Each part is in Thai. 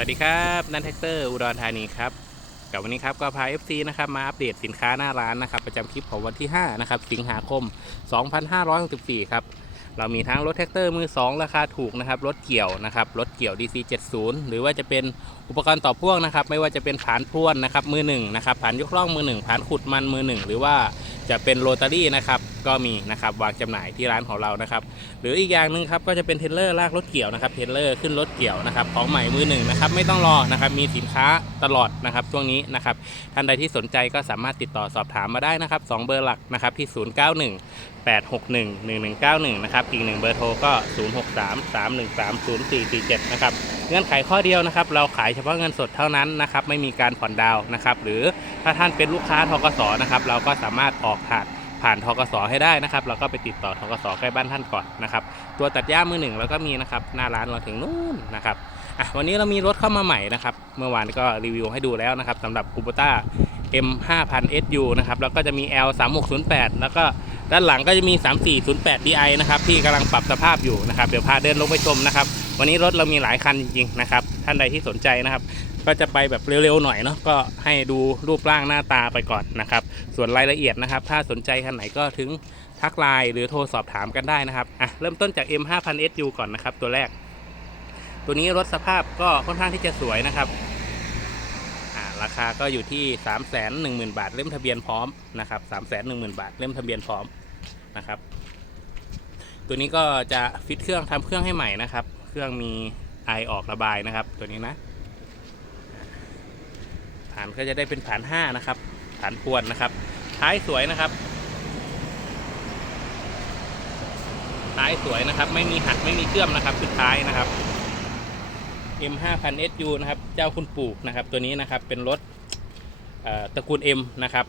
วัสดีครับนันแท็กเตอร์อุดรธานีครับกับวันนี้ครับก็พา FC นะครับมาอัปเดตสินค้าหน้าร้านนะครับประจำคลิปของวันที่ 5 นะครับ สิงหาคม 2564 ครับ เรามีทั้งรถแท็กเตอร์มือ 2 ราคาถูกนะครับ รถเกี่ยวนะครับ รถเกี่ยว DC 70 หรือว่าจะเป็นอุปกรณ์ต่อพ่วงนะครับ ไม่ว่าจะเป็นผานพ่วนนะครับ มือหนึ่งนะครับ ผานยกล่องมือหนึ่งผานขุดมันมือหนึ่งหรือว่าจะเป็นโรตารี่นะครับ ก็มีนะครับ วางจำหน่ายที่ร้านของเรานะครับ หรืออีกอย่างหนึ่งครับ ก็จะเป็นเทเลอร์ลากรถเกี่ยวนะครับ เทเลอร์ขึ้นรถเกี่ยวนะครับ ของใหม่มือหนึ่งนะครับ ไม่ต้องรอนะครับ มีสินค้าตลอดนะครับ ช่วงนี้นะครับ ท่านใดที่สนใจก็สามารถติดต่อสอบถามมาได้นะครับสองเบอร์หลักนะครับที่ 091 861 1191 นะครับอีกหนึ่งเบอร์โทรก็ 063 313 0447 นะครับ เงื่อนไขข้อเดียวนะครับ เราขายเฉพาะเงินสดเท่านั้นนะครับ ไม่มีการผ่อนดาวนะครับ หรือถ้าท่านเป็นลูกค้าทกสนะครับ เราก็สามารถออกผ่านผ่านทกสให้ได้นะครับ เราก็ไปติดต่อทกสใกล้บ้านท่านก่อนนะครับ ตัวตัดหญ้ามือหนึ่งแล้วก็มีนะครับ หน้าร้านเราถึงนู่นนะครับอะวันนี้เรามีรถเข้ามาใหม่นะครับ เมื่อวานก็รีวิวให้ดูแล้วนะครับสำหรับ k u b o t a M5000SU นะครับ แล้วก็จะมี L 3 6 0 8แล้วก็ ด้านหลังก็จะมี 3408 DI นะครับที่กำลังปรับสภาพอยู่นะครับเดี๋ยวพาเดินลงไปชมนะครับ วันนี้รถเรามีหลายคันจริงๆนะครับท่านใดที่สนใจนะครับ ก็จะไปแบบเร็วๆหน่อยเนาะก็ให้ดูรูปร่างหน้าตาไปก่อนนะครับ ส่วนรายละเอียดนะครับ ถ้าสนใจคันไหนก็ถึงทักไลน์หรือโทรสอบถามกันได้นะครับอะเริ่มต้นจาก M 5 0 0 SU ก่อนนะครับตัวแรก ตัวนี้รถสภาพก็ค่อนข้างที่จะสวยนะครับ ราคาก็อยู่ที่ 3 1 0 0 0 0 บาทเล่มทะเบียนพร้อมนะครับ3 1 0 0 0 0 บาทเล่มทะเบียนพร้อมนะครับ ตัวนี้ก็จะฟิตเครื่องทำเครื่องให้ใหม่นะครับ เครื่องมีไอออกระบายนะครับ ตัวนี้นะฐานก็จะได้เป็นฐาน5นะครับฐานพวนนะครับ ท้ายสวยนะครับ ท้ายสวยนะครับ ไม่มีหักไม่มีเชื่อมนะครับคือท้ายนะครับ M 5 0 0 SU นะครับ เจ้าคุณปู่นะครับ ตัวนี้นะครับเป็นรถตระกูล M นะครับ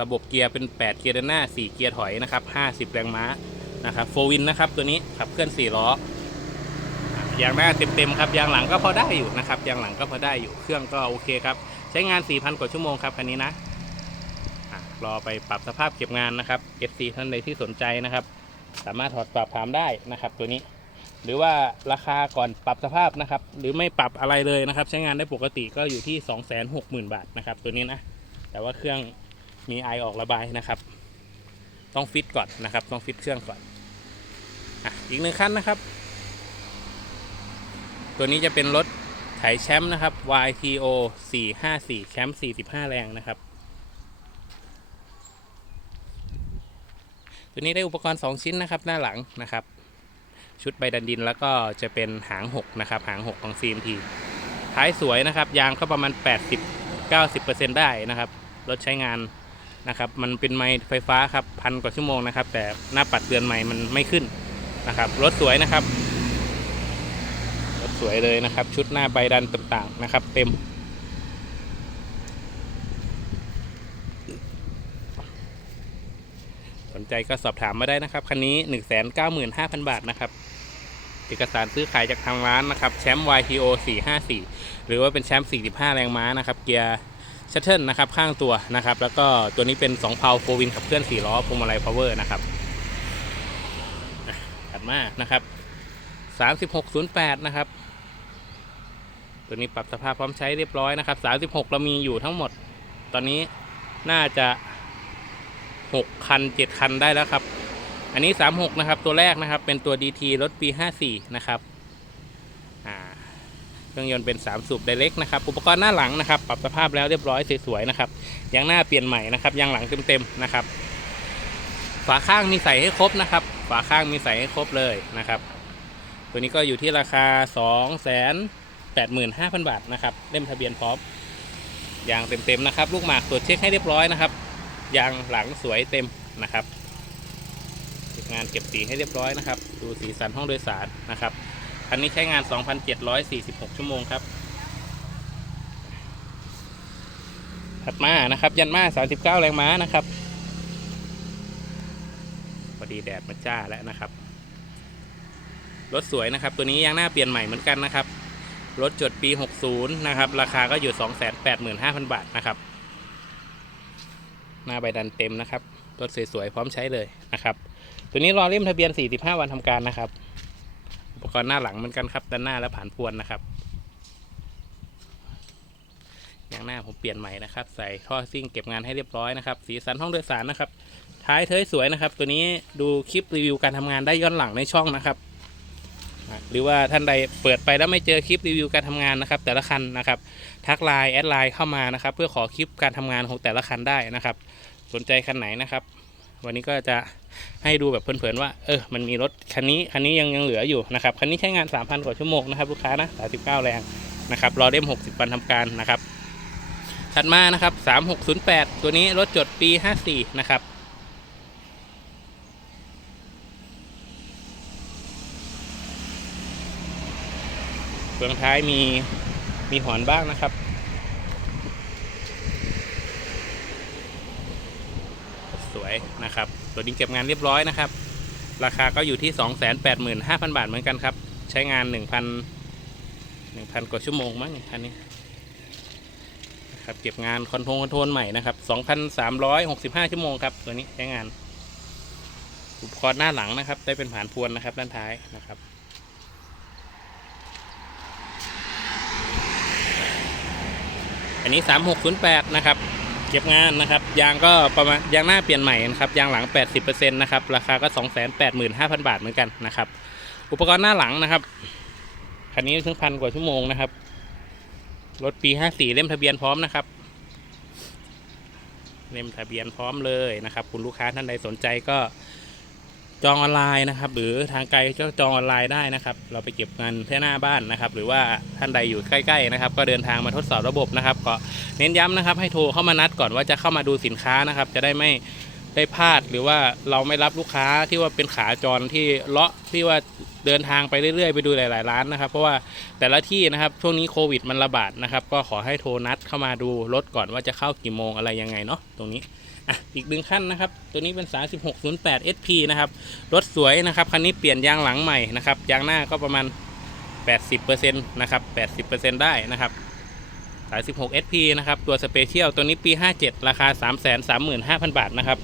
ระบบเกียร์เป็น 8 เกียร์เดินหน้า 4 เกียร์ถอยนะครับ 50 แรงม้านะครับโฟวินนะครับ ตัวนี้ขับเคลื่อน 4 ล้อยางหน้าเต็มๆครับยางหลังก็พอได้อยู่นะครับยางหลังก็พอได้อยู่เครื่องก็โอเคครับ ใช้งาน 4,000 กว่าชั่วโมงครับคันนี้นะอะรอไปปรับสภาพเก็บงานนะครับ FC ท่านใดที่สนใจนะครับ สามารถถอดปรับถามได้นะครับ ตัวนี้ หรือว่าราคาก่อนปรับสภาพนะครับ หรือไม่ปรับอะไรเลยนะครับ ใช้งานได้ปกติก็อยู่ที่ 260,000 บาทนะครับ ตัวนี้นะ แต่ว่าเครื่องมีไอออกระบายนะครับ ต้องฟิตก่อนนะครับ ต้องฟิตเครื่องก่อนอะอีกหนึ่งคันนะครับ ตัวนี้จะเป็นรถไถแชมป์นะครับ YTO 454แชมป์45 แรงนะครับตัวนี้ได้อุปกรณ์ 2 ชิ้นนะครับ หน้าหลังนะครับ ชุดใบดันดินแล้วก็จะเป็นหาง6นะครับหาง 6 ของ CMT ท้ายสวยนะครับยางก็ประมาณ 80-90%ได้นะครับรถใช้งานนะครับมันเป็นไม้ไฟฟ้าครับพันกว่าชั่วโมงนะครับ แต่หน้าปัดเตือนไม้มันไม่ขึ้นนะครับรถสวยนะครับรถสวยเลยนะครับ ชุดหน้าใบดันต่างๆนะครับ เต็ม สน ใจก็สอบถามมาได้นะครับ คันนี้ 195,000 บาทนะครับ เอกสารซื้อขายจากทางร้านนะครับ แชมป์ YTO 454 หรือว่าเป็นแชมป์ 45 แรงม้านะครับ เกียร์ชัตเทิลนะครับ ข้างตัวนะครับ แล้วก็ตัวนี้เป็น2เพาโฟวินขับเคลื่อน4ล้อพวงมาลัยพาวเวอร์นะครับถัดมานะครับ 3608 นะครับตัวนี้ปรับสภาพพร้อมใช้เรียบร้อยนะครับ 36 เรามีอยู่ทั้งหมด ตอนนี้น่าจะ 6 คัน 7 คันได้แล้วครับ อันนี้ 36 นะครับ ตัวแรกนะครับ เป็นตัว DT รถปี 54 นะครับเครื่องยนต์เป็น 3 สูบไดเรกนะครับ อุปกรณ์หน้าหลังนะครับ ปรับสภาพแล้วเรียบร้อยสวยๆนะครับยางหน้าเปลี่ยนใหม่นะครับยางหลังเต็มๆนะครับ ฝาข้างมีใส่ให้ครบนะครับ ฝาข้างมีใส่ให้ครบเลยนะครับ ตัวนี้ก็อยู่ที่ราคา 2 8 5 0 0 0 บาทนะครับ เล่มทะเบียนพร้อมยางเต็มๆนะครับ ลูกหมากตรวจเช็คให้เรียบร้อยนะครับ ยางหลังสวยเต็มนะครับเก็บงานเก็บสีให้เรียบร้อยนะครับ ดูสีสันห้องโดยสารนะครับคันนี้ใช้งาน 2,746 ชั่วโมงครับ ถัดมานะครับ ยันมา 39 แรงม้านะครับพอดีแดดมาจ้าแล้วนะครับ รถสวยนะครับ ตัวนี้ยางหน้าเปลี่ยนใหม่เหมือนกันนะครับ รถจดปี 60 นะครับ ราคาก็อยู่ 285,000 บาทนะครับ หน้าใบดันเต็มนะครับรถสวยๆพร้อมใช้เลยนะครับ ตัวนี้รอเล่มทะเบียน 45 วันทำการนะครับ อุปกรณ์หน้าหลังเหมือนกันครับด้านหน้าและผ่านพวนนะครับยางหน้าผมเปลี่ยนใหม่นะครับ ใส่ท่อซิ่งเก็บงานให้เรียบร้อยนะครับ สีสันห้องโดยสารนะครับ ท้ายเทยสวยนะครับ ตัวนี้ดูคลิปรีวิวการทำงานได้ย้อนหลังในช่องนะครับ หรือว่าท่านใดเปิดไปแล้วไม่เจอคลิปรีวิวการทำงานนะครับ แต่ละคันนะครับทักไลน์แอดไลน์เข้ามานะครับ เพื่อขอคลิปการทำงานของแต่ละคันได้นะครับ สนใจคันไหนนะครับ วันนี้ก็จะให้ดูแบบเพลินๆว่าเออมันมีรถคันนี้คันนี้ยังยังเหลืออยู่นะครับคันนี้ใช้งาน 3,000 กว่าชั่วโมงนะครับลูกค้านะ39 แรงนะครับรอเด้ม60 วันทำการนะครับถัดมานะครับ3608 ตัวนี้รถจดปี 54 นะครับ เฟืองท้ายมีมีหอนบ้างนะครับ สวยนะครับ ตัวนี้เก็บงานเรียบร้อยนะครับ ราคาก็อยู่ที่ 285,000 บาทเหมือนกันครับ ใช้งาน 1,000 1,000 กว่าชั่วโมงมั้งคันนี้นะครับเก็บงานคอนโทรลคอนโทรลใหม่นะครับ 2,365 ชั่วโมงครับ ตัวนี้ใช้งานอุปกรณ์หน้าหลังนะครับ ได้เป็นผ่านพวนนะครับ ด้านท้ายนะครับ อันนี้ 3608 นะครับ เก็บงานนะครับ ยางก็ประมาณยางหน้าเปลี่ยนใหม่นะครับ ยางหลัง 80%นะครับ ราคาก็ 285,000 บาทเหมือนกันนะครับ อุปกรณ์หน้าหลังนะครับ คันนี้ถึงพันกว่าชั่วโมงนะครับ รถปี 54 เล่มทะเบียนพร้อมนะครับ เล่มทะเบียนพร้อมเลยนะครับ คุณลูกค้าท่านใดสนใจก็ จองออนไลน์นะครับ หรือทางไกลก็จองออนไลน์ได้นะครับ เราไปเก็บเงินที่หน้าบ้านนะครับ หรือว่าท่านใดอยู่ใกล้ๆนะครับ ก็เดินทางมาทดสอบระบบนะครับ ก็เน้นย้ำนะครับ ให้โทรเข้ามานัดก่อนว่าจะเข้ามาดูสินค้านะครับ จะได้ไม่ได้พลาดหรือว่าเราไม่รับลูกค้าที่ว่าเป็นขาจรที่เลาะที่ว่าเดินทางไปเรื่อยๆ ไปดูหลาย ๆ ร้านนะครับ เพราะว่าแต่ละที่นะครับช่วงนี้โควิดมันระบาดนะครับ ก็ขอให้โทรนัดเข้ามาดูรถก่อนว่าจะเข้ากี่โมงอะไรยังไงเนาะตรงนี้ อะอีกหนึ่งขั้นนะครับ ตัวนี้เป็น3608 SP นะครับ รถสวยนะครับคันนี้เปลี่ยนยางหลังใหม่นะครับยางหน้าก็ประมาณ 80%นะครับ80%ได้นะครับ36 SP นะครับ ตัวสเปเชียลตัวนี้ปี 57 ราคา 335,000 บาทนะครับ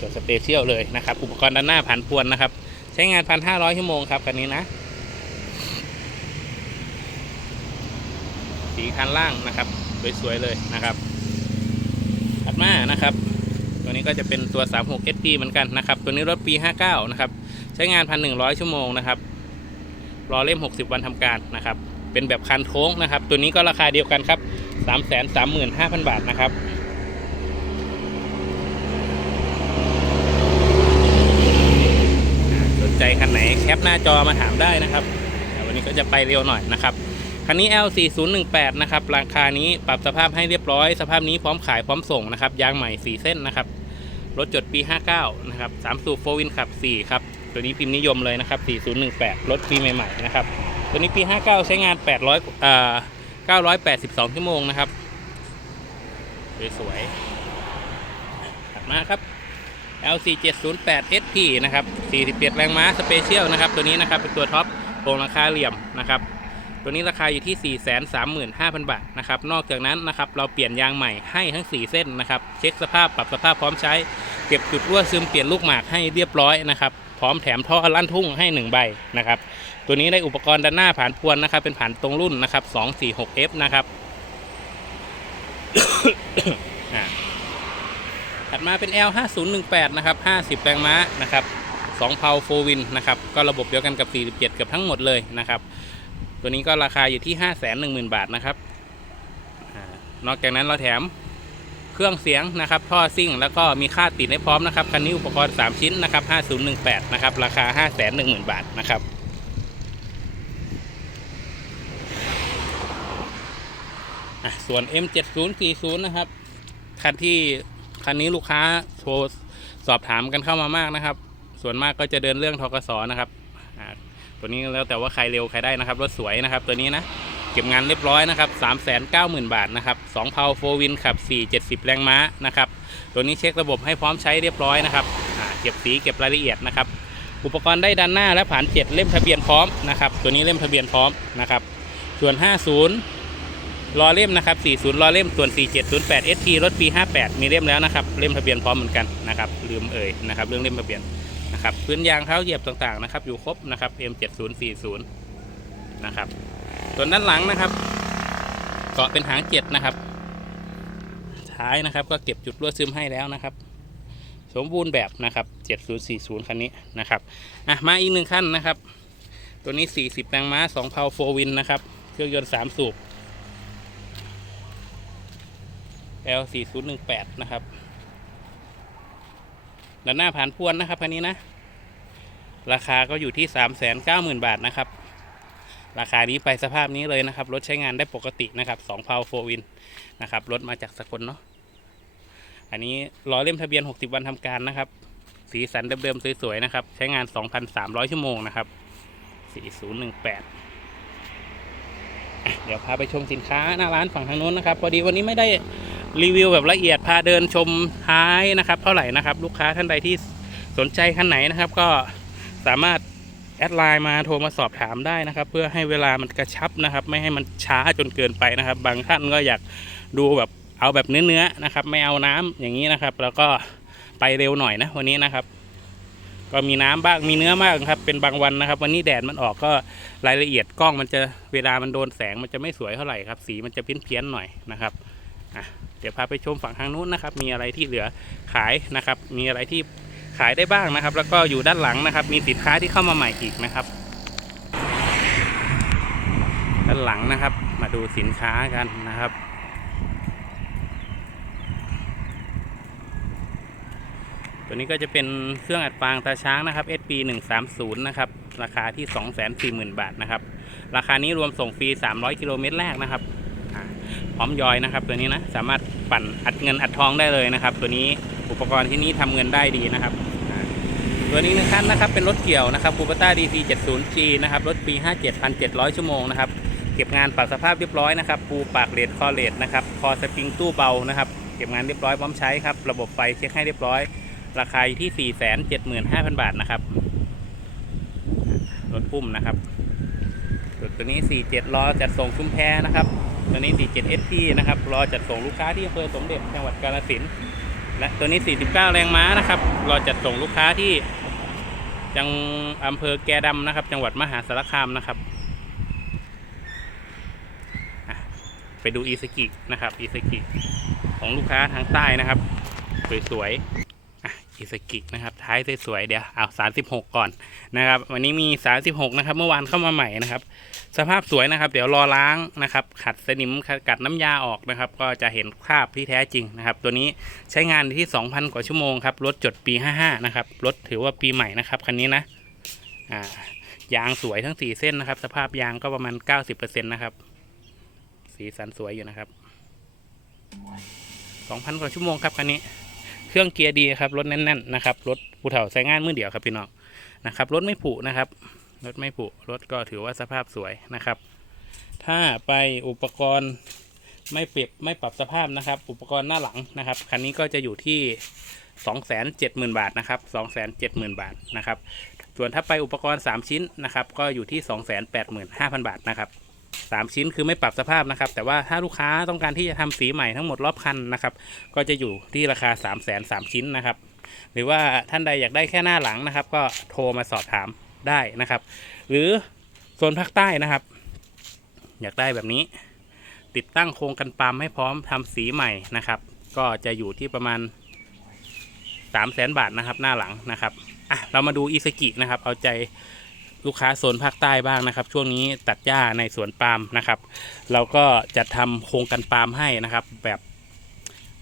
ตัวสเปเชียลเลยนะครับ อุปกรณ์ด้านหน้าผ่านพวนนะครับ ใช้งาน 1,500 ชั่วโมงครับคันนี้นะ สีคันล่างนะครับ สวยๆเลยนะครับ ถัดมานะครับ ตัวนี้ก็จะเป็นตัว 36 SP เหมือนกันนะครับ ตัวนี้รถปี 59 นะครับ ใช้งาน 1,100 ชั่วโมงนะครับรอเล่ม 60 วันทำการนะครับ เป็นแบบคันโค้งนะครับ ตัวนี้ก็ราคาเดียวกันครับ 335,000 บาทนะครับสนใจคันไหนแคปหน้าจอมาถามได้นะครับ วันนี้ก็จะไปเร็วหน่อยนะครับ คันนี้ L4018 นะครับ ราคานี้ปรับสภาพให้เรียบร้อย สภาพนี้พร้อมขายพร้อมส่งนะครับ ยางใหม่ 4 เส้นนะครับ รถจดปี 59 นะครับ 3 สูบโฟวินขับ 4 ครับ ตัวนี้พิมพ์นิยมเลยนะครับ 4018 รถปีใหม่ๆนะครับ ตัวนี้ปี 59 ใช้งาน 800อ่า982 ชั่วโมงนะครับ สวยๆถัดมาครับ LC708 SP นะครับ47แรงม้าสเปเชียลนะครับ ตัวนี้นะครับเป็นตัวท็อปโครงราคาเหลี่ยมนะครับ ตัวนี้ราคาอยู่ที่ 435,000 บาทนะครับ นอกจากนั้นนะครับเราเปลี่ยนยางใหม่ให้ทั้ง 4 เส้นนะครับ เช็คสภาพปรับสภาพพร้อมใช้ เก็บจุดรั่วซึมเปลี่ยนลูกหมากให้เรียบร้อยนะครับ พร้อมแถมท่อลั่นทุ่งให้ 1 ใบนะครับ ตัวนี้ได้อุปกรณ์ด้านหน้าผ่านพวนนะครับ เป็นผ่านตรงรุ่นนะครับ 246F นะครับถัดมาเป็น L 5018 นะครับ 50 แรงม้านะครับ2เพาโฟวินนะครับ ก็ระบบเดียวกันกับ 47 เกือบทั้งหมดเลยนะครับ ตัวนี้ก็ราคาอยู่ที่ 510,000 บาทนะครับอนอกจากนั้นเราแถมเครื่องเสียงนะครับ ท่อซิ่ง แล้วก็มีค่าติดให้พร้อมนะครับ คันนี้อุปกรณ์ 3 ชิ้นนะครับ 5018 นะครับ ราคา 510,000 บาทนะครับอะส่วน M7040 นะครับ คันที่คันนี้ลูกค้าโทรสอบถามกันเข้ามามากนะครับ ส่วนมากก็จะเดินเรื่องทกสนะครับ ตัวนี้แล้วแต่ว่าใครเร็วใครได้นะครับรถสวยนะครับ ตัวนี้นะเก็บงานเรียบร้อยนะครับ390,000 บาทนะครับ2เพาโฟวินขับ 4 70 แรงม้านะครับตัวนี้เช็คระบบให้พร้อมใช้เรียบร้อยนะครับเก็บสีเก็บรายละเอียดนะครับอุปกรณ์ได้ด้านหน้าและผ่าน 7 เล่มทะเบียนพร้อมนะครับตัวนี้เล่มทะเบียนพร้อมนะครับส่วน 50รอเล่มนะครับ40รอเล่มส่วน 4708 ST รถปี 58 มีเล่มแล้วนะครับเล่มทะเบียนพร้อมเหมือนกันนะครับลืมเอ่ยนะครับเรื่องเล่มทะเบียน นะครับพื้นยางเท้าเหยียบต่างๆนะครับ อยู่ครบนะครับ M7040 นะครับ ส่วนด้านหลังนะครับเกาะเป็นหางเจ็ดนะครับ ท้ายนะครับก็เก็บจุดรั่วซึมให้แล้วนะครับ สมบูรณ์แบบนะครับ 7040 คันนี้นะครับอะมาอีกหนึ่งขั้นนะครับ ตัวนี้ 40แรงม้า2เพาโฟวินนะครับเครื่องยนต์3สูบ L 4018 นะครับ ด้านหน้าผ่านพวนนะครับคันนี้นะ ราคาก็อยู่ที่390,000บาทนะครับ ราคานี้ไปสภาพนี้เลยนะครับ รถใช้งานได้ปกตินะครับ2เพาโฟวินนะครับ รถมาจากสกลเนาะ อันนี้ล้อเล่มทะเบียน 60 วันทำการนะครับ สีสันเดิมๆสวยๆนะครับ ใช้งาน 2,300 ชั่วโมงนะครับ 4018อะเดี๋ยวพาไปชมสินค้าหน้าร้านฝั่งทางโน้นนะครับ พอดีวันนี้ไม่ได้ รีวิวแบบละเอียดพาเดินชมท้ายนะครับ เท่าไหร่นะครับ ลูกค้าท่านใดที่สนใจคันไหนนะครับ ก็สามารถแอดไลน์มาโทรมาสอบถามได้นะครับ เพื่อให้เวลามันกระชับนะครับ ไม่ให้มันช้าจนเกินไปนะครับ บางท่านก็อยากดูแบบเอาแบบเนื้อๆนะครับ ไม่เอาน้ำอย่างนี้นะครับ แล้วก็ไปเร็วหน่อยนะวันนี้นะครับ ก็มีน้ำบ้างมีเนื้อมากครับ เป็นบางวันนะครับ วันนี้แดดมันออกก็รายละเอียดกล้องมันจะเวลามันโดนแสงมันจะไม่สวยเท่าไหร่ครับ สีมันจะเพี้ยนๆหน่อยนะครับ เดี๋ยวพาไปชมฝั่งทางนู้นนะครับ มีอะไรที่เหลือขายนะครับ มีอะไรที่ขายได้บ้างนะครับ แล้วก็อยู่ด้านหลังนะครับ มีสินค้าที่เข้ามาใหม่อีกนะครับ ด้านหลังนะครับ มาดูสินค้ากันนะครับ ตัวนี้ก็จะเป็นเครื่องอัดฟางตาช้างนะครับ SP 130นะครับราคาที่ 240,000 บาทนะครับ ราคานี้รวมส่งฟรี 300 กิโลเมตรแรกนะครับ อ่าพร้อมยอยนะครับ ตัวนี้นะสามารถปั่นอัดเงินอัดทองได้เลยนะครับ ตัวนี้อุปกรณ์ที่นี้ทำเงินได้ดีนะครับ ตัวนี้หนึงคันนะครับเป็นรถเกี่ยวนะครับคูปต้า DC 70G นะครับรถปี57 1,700ชั่วโมงนะครับเก็บงานปรับสภาพเรียบร้อยนะครับปูปากเลดคอเลดนะครับคอสปริงตู้เบานะครับเก็บงานเรียบร้อยพร้อมใช้ครับระบบไฟเช็คให้เรียบร้อย ราคาอยู่ที่ 475,000 บาทนะครับรถพุ่มนะครับส่วนตัวนี้ 47รอจัดส่งชุมแพนะครับ ตัวนี้ 47 SP นะครับ รอจัดส่งลูกค้าที่อำเภอสมเด็จจังหวัดกาฬสินธุ์และตัวนี้ 49 แรงม้านะครับ รอจัดส่งลูกค้าที่จังอำเภอแกดำนะครับ จังหวัดมหาสารคามนะครับ ไปดูอีสกินะครับอีสกิของลูกค้าทางใต้นะครับสวยๆอะอิสกินะครับ ท้ายสวยๆเดี๋ยวเอา36 ก่อนนะครับ วันนี้มี 36 นะครับ เมื่อวานเข้ามาใหม่นะครับ สภาพสวยนะครับ เดี๋ยวรอล้างนะครับ ขัดสนิมขัดกัดน้ำยาออกนะครับ ก็จะเห็นคราบที่แท้จริงนะครับ ตัวนี้ใช้งานที่ 2,000 กว่าชั่วโมงครับรถจดปี 55 นะครับรถถือว่าปีใหม่นะครับคันนี้นะอ่ายางสวยทั้ง 4 เส้นนะครับ สภาพยางก็ประมาณ 90%นะครับ สีสันสวยอยู่นะครับ 2,000 กว่าชั่วโมงครับคันนี้เครื่องเกียร์ดีครับรถแน่นๆนะครับรถผู้เฒ่าใช้งานมือเดียวครับพี่น้องนะครับรถไม่ผุนะครับ รถไม่ผุรถก็ถือว่าสภาพสวยนะครับ ถ้าไปอุปกรณ์ไม่เปรียบไม่ปรับสภาพนะครับ อุปกรณ์หน้าหลังนะครับ คันนี้ก็จะอยู่ที่270,000 บาทนะครับ270,000 บาทนะครับ ส่วนถ้าไปอุปกรณ์ 3 ชิ้นนะครับ ก็อยู่ที่ 285,000 บาทนะครับสามชิ้นคือไม่ปรับสภาพนะครับ แต่ว่าถ้าลูกค้าต้องการที่จะทำสีใหม่ทั้งหมดรอบคันนะครับ ก็จะอยู่ที่ราคา 3 0 0 0 0 3 ชิ้นนะครับ หรือว่าท่านใดอยากได้แค่หน้าหลังนะครับ ก็โทรมาสอบถาม ได้นะครับ หรือโซนภาคใต้นะครับ อยากได้แบบนี้ ติดตั้งโครงกันปาล์มให้พร้อมทำสีใหม่นะครับ ก็จะอยู่ที่ประมาณ3 0 0 0 0 0บาทนะครับ หน้าหลังนะครับอะเรามาดูอิสกินะครับ เอาใจลูกค้าโซนภาคใต้บ้างนะครับ ช่วงนี้ตัดหญ้าในสวนปาล์มนะครับ เราก็จะทำโครงกันปาล์มให้นะครับ แบบ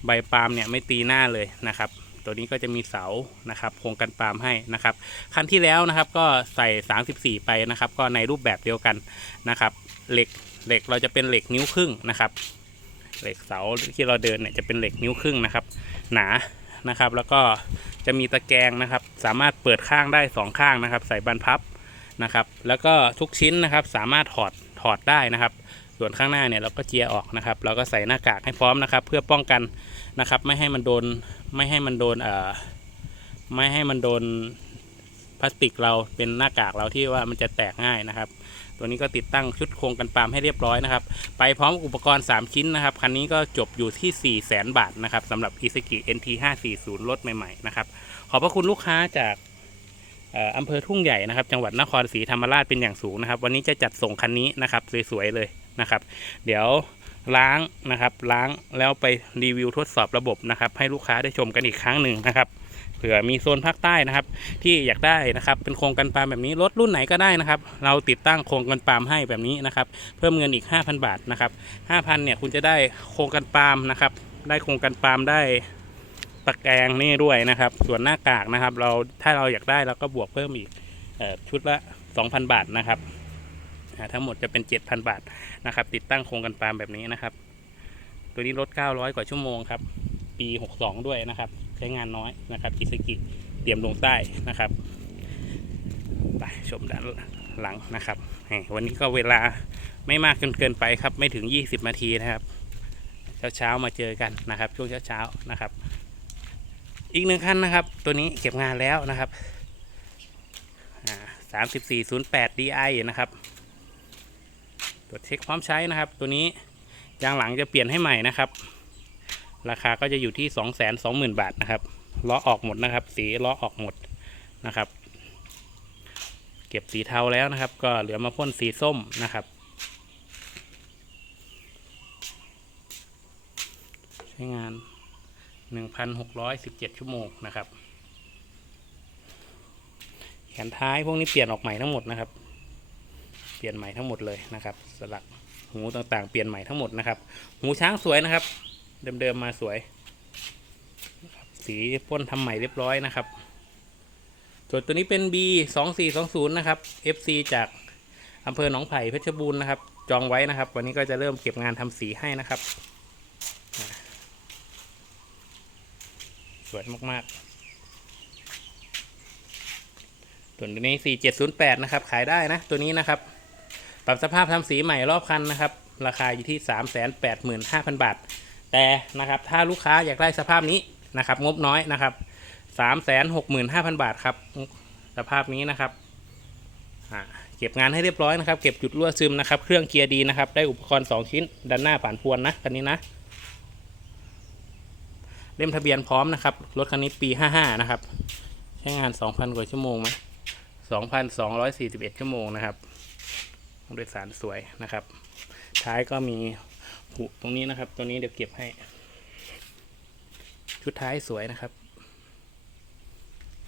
ใบปาล์มเนี่ยไม่ตีหน้าเลยนะครับ ตัวนี้ก็จะมีเสานะครับโครงกันปาล์มให้นะครับคันที่แล้วนะครับก็ใส่ 34 ไปนะครับ ก็ในรูปแบบเดียวกันนะครับ เหล็กเหล็กเราจะเป็นเหล็กนิ้วครึ่งนะครับ เหล็กเสาที่เราเดินเนี่ยจะเป็นเหล็กนิ้วครึ่งนะครับ หนานะครับ แล้วก็จะมีตะแกรงนะครับ สามารถเปิดข้างได้สองข้างนะครับ ใส่บานพับนะครับ แล้วก็ทุกชิ้นนะครับสามารถถอดถอดได้นะครับ ส่วนข้างหน้าเนี่ยเราก็เจียออกนะครับ เราก็ใส่หน้ากากให้พร้อมนะครับ เพื่อป้องกัน นะครับ ไม่ให้มันโดนไม่ให้มันโดนเอ่อไม่ให้มันโดนพลาสติกเราเป็นหน้ากากเราที่ว่ามันจะแตกง่ายนะครับ ตัวนี้ก็ติดตั้งชุดโครงกันปามให้เรียบร้อยนะครับ ไปพร้อมอุปกรณ์ 3 ชิ้นนะครับ คันนี้ก็จบอยู่ที่ 4 0 0 0 0 0 บาทนะครับสำหรับ i s u z u NT 540รถใหม่ๆนะครับ ขอบพระคุณลูกค้าจากอำเภอทุ่งใหญ่นะครับ จังหวัดนครศรีธรรมราชเป็นอย่างสูงนะครับ วันนี้จะจัดส่งคันนี้นะครับ สวยๆเลยนะครับ เดี๋ยว ล้างนะครับ ล้างแล้วไปรีวิวทดสอบระบบนะครับ ให้ลูกค้าได้ชมกันอีกครั้งหนึ่งนะครับเผื่อมีโซนภาคใต้นะครับ ที่อยากได้นะครับเป็นโครงกันปาล์มแบบนี้รถรุ่นไหนก็ได้นะครับ เราติดตั้งโครงกันปาล์มให้แบบนี้นะครับ เพิ่มเงินอีก 5,000 บาทนะครับ 5,000เนี่ยคุณจะได้โครงกันปาล์มนะครับ ได้โครงกันปาล์มได้ตะแกรงนี่ด้วยนะครับ ส่วนหน้ากากนะครับ เราถ้าเราอยากได้เราก็บวกเพิ่มอีกออชุดละ 2,000 บาทนะครับ ทั้งหมดจะเป็น 7,000 บาทนะครับ ติดตั้งโครงกันปาล์มแบบนี้นะครับ ตัวนี้ลด 900 กว่าชั่วโมงครับ ปี 62 ด้วยนะครับ ใช้งานน้อยนะครับอิสกิเตรียมลงใต้นะครับไปชมด้านหลังนะครับวันนี้ก็เวลาไม่มากจนเกินไปครับ ไม่ถึง 20 นาทีนะครับ เช้าเช้าๆมาเจอกันนะครับ ช่วงเช้าเช้าๆนะครับ อีกหนึ่งคันนะครับ ตัวนี้เก็บงานแล้วนะครับสามสิบสี่ศูนย์แปด DI นะครับ ตรวจเช็คพร้อมใช้นะครับ ตัวนี้ยางหลังจะเปลี่ยนให้ใหม่นะครับ ราคาก็จะอยู่ที่สองแสนสองหมื่นบาทนะครับล้อออกหมดนะครับ สีล้อออกหมดนะครับ เก็บสีเทาแล้วนะครับ ก็เหลือมาพ่นสีส้มนะครับใช้งาน 1,617 ชั่วโมงนะครับ แขนท้ายพวกนี้เปลี่ยนออกใหม่ทั้งหมดนะครับ ลี่ยนใหม่ทั้งหมดเลยนะครับ สลักหูต่างๆ เปลี่ยนใหม่ทั้งหมดนะครับ หูช้างสวยนะครับ เดิมๆมาสวย สีพ่นทำใหม่เรียบร้อยนะครับส่วนตัวนี้เป็น B 2 4 2 0นะครับ FC จากอำเภอหนองไผ่เพชรบูรณ์นะครับ จองไว้นะครับ วันนี้ก็จะเริ่มเก็บงานทำสีให้นะครับ สวยมากๆ ส่วนตัวนี้ 4708 นะครับ ขายได้นะ ตัวนี้นะครับ ปรับสภาพทำสีใหม่รอบคันนะครับ ราคาอยู่ที่ 385,000 บาท แต่นะครับถ้าลูกค้าอยากได้สภาพนี้นะครับ งบน้อยนะครับ 365,000 บาทครับ สภาพนี้นะครับเก็บงานให้เรียบร้อยนะครับ เก็บจุดรั่วซึมนะครับ เครื่องเกียร์ดีนะครับ ได้อุปกรณ์ 2 ชิ้น ด้านหน้าผ่านพวนนะคันนี้นะ เล่มทะเบียนพร้อมนะครับ รถคันนี้ปี 55 นะครับ ใช้งาน 2,000 กว่าชั่วโมงไหม2,241 ชั่วโมงนะครับ โดยสารสวยนะครับ ท้ายก็มีหุตรงนี้นะครับ ตัวนี้เดี๋ยวเก็บให้ ชุดท้ายสวยนะครับ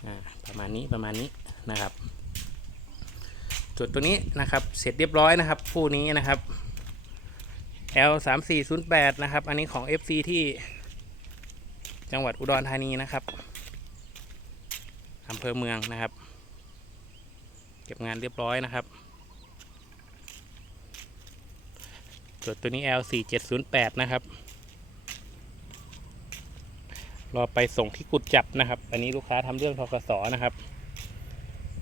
อ่าประมาณนี้ประมาณนี้นะครับจุดตัวนี้นะครับ เสร็จเรียบร้อยนะครับคู่นี้นะครับ L 3 4 0 8นะครับ อันนี้ของ FC ที่จังหวัดอุดรธานีนะครับอำเภอเมืองนะครับ เก็บงานเรียบร้อยนะครับ ส่วนตัวนี้ L 4 7 0 8 นะครับ รอไปส่งที่กุดจับนะครับ อันนี้ลูกค้าทำเรื่องทกสนะครับ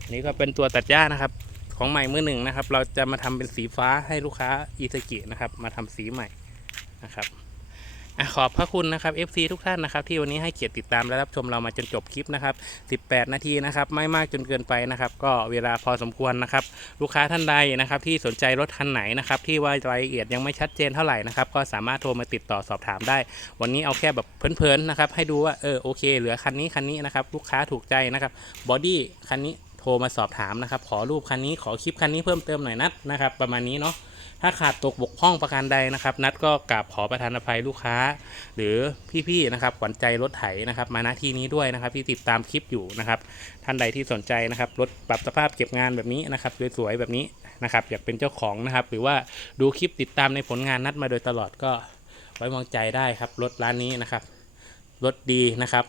อันนี้ก็เป็นตัวตัดหญ้านะครับ ของใหม่มือหนึ่งนะครับ เราจะมาทำเป็นสีฟ้าให้ลูกค้าอีสกินะครับ มาทำสีใหม่นะครับ ขอบพระคุณนะครับ FC ทุกท่านนะครับที่วันนี้ให้เกียรติติดตามและรับชมเรามาจนจบคลิปนะครับ 18 นาทีนะครับไม่มากจนเกินไปนะครับก็เวลาพอสมควรนะครับลูกค้าท่านใดนะครับที่สนใจรถคันไหนนะครับที่ว่ารายละเอียดยังไม่ชัดเจนเท่าไหร่นะครับก็สามารถโทรมาติดต่อสอบถามได้ วันนี้เอาแค่แบบเพลินๆนะครับให้ดูว่าเออโอเค เหลือคันนี้คันนี้นะครับลูกค้าถูกใจนะครับบอดี้คันนี้โทรมาสอบถามนะครับขอรูปคันนี้ขอคลิปคันนี้เพิ่มเติมหน่อยนัดนะครับประมาณนี้เนาะ ถ้าขาดตกบกพร่องประการใดนะครับ นัดก็กราบขอประทานอภัยลูกค้า หรือพี่ๆนะครับขวัญใจรถไถนะครับมาณที่นี้ด้วยนะครับที่ติดตามคลิปอยู่นะครับ ท่านใดที่สนใจนะครับรถปรับสภาพเก็บงานแบบนี้นะครับสวยๆแบบนี้นะครับอยากเป็นเจ้าของนะครับ หรือว่าดูคลิปติดตามในผลงานนัดมาโดยตลอดก็ไว้วางใจได้ครับรถร้านนี้นะครับรถดีนะครับ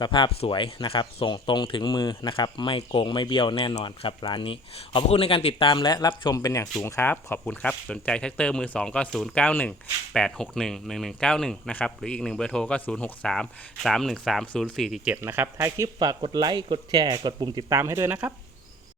สภาพสวยนะครับ ส่งตรงถึงมือนะครับ ไม่โกงไม่เบี้ยวแน่นอนครับร้านนี้ ขอบคุณในการติดตามและรับชมเป็นอย่างสูงครับ ขอบคุณครับ สนใจแท็กเตอร์มือ 2 ก็ 0 9 1 8 6 1 1 1 9 1 นะครับ หรืออีกหนึ่งเบอร์โทรก็ 0 6 3 3 1 3 0 4 7 นะครับ ท้ายคลิปฝากกดไลค์ กดแชร์ กดปุ่มติดตามให้ด้วยนะครับ